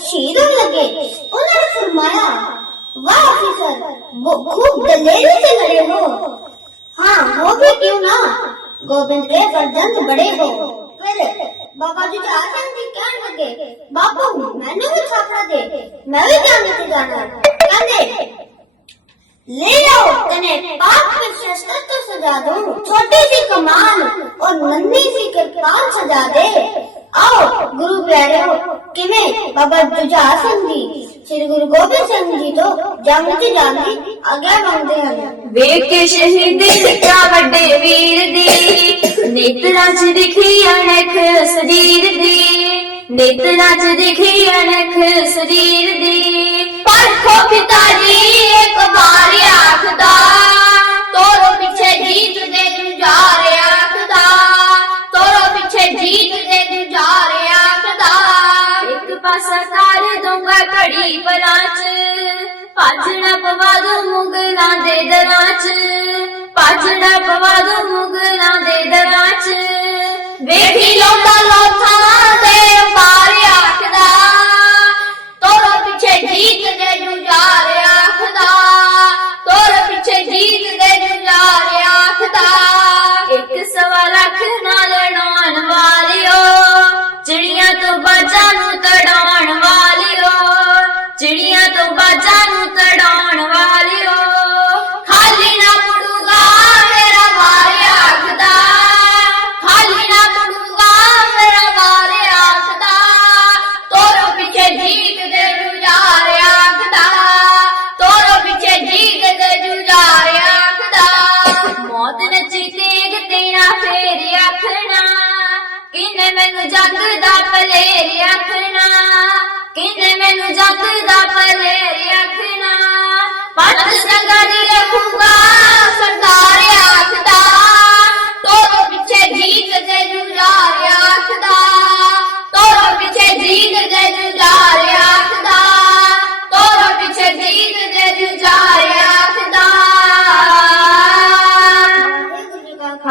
बख्शीने लगे। उन्होंने फरमाया, वाह ऑफिसर वो खूब दलेरी से लड़े हो। हाँ हो भी क्यों ना? गोविंद के फर्जंद बड़े हो। फिर बाबा जी के आसन से क्या लगे। बापू, मैंने भी छापा दे, मैं भी जाने से जाना। कहने ले लो तने पाप के शस्त्र तो सजा दो। छोटी सी कमान और नन्ही सी कृपाण सजा दे। आओ, गुरु प्यारे हो ਕਿਵੇਂ? ਬਾਬਾ ਦੁਜਾ ਸਿੰਘ ਜੀ, ਸ੍ਰੀ ਗੁਰੂ ਗੋਬਿੰਦ ਸਿੰਘ ਜੀ ਤੋਂ ਜੰਗ ਦੀ ਜਾਂਦੀ ਆਗਿਆ ਹਨ। ਵੇਖ ਕੇ ਸ਼ਹੀਦੀ ਸਿੱਕਾ ਵੱਡੇ ਵੀਰ ਦੀ, ਨੇਤਰਾਂ 'ਚ ਦਿਖੀ ਅਣਖ ਸਰੀਰ ਦੀ। ਨੇਤਰਾਂ 'ਚ ਦਿਖੀ ਅਣਖ ਸਰੀਰ ਦੀ। ਪਰਖੋ ਪਿਤਾ ਇੱਕ ਪਾਸਾ ਦੂੰਗਾ ਘੜੀ ਪਲਾਂ 'ਚ ਪਾਜਣਾ ਪਵਾ ਦੋ ਮੁਗਲਾਂ ਦੇ ਦਰਾਂ 'ਚ ਪਾਜਣਾ ਪਵਾ ਦੋ ਮੁਗਲਾਂ ਦੇ ਦਰਾਂ 'ਚ ਵੇਖੀ ਲੋਟਾ ਲੋਥਾਂ ਤੇਗ ਫੇਰ ਆਖਣਾ ਕਿਨੇ ਮੈਨੂੰ ਜੱਗ ਦਾ ਭਲੇਰ ਆਖਣਾ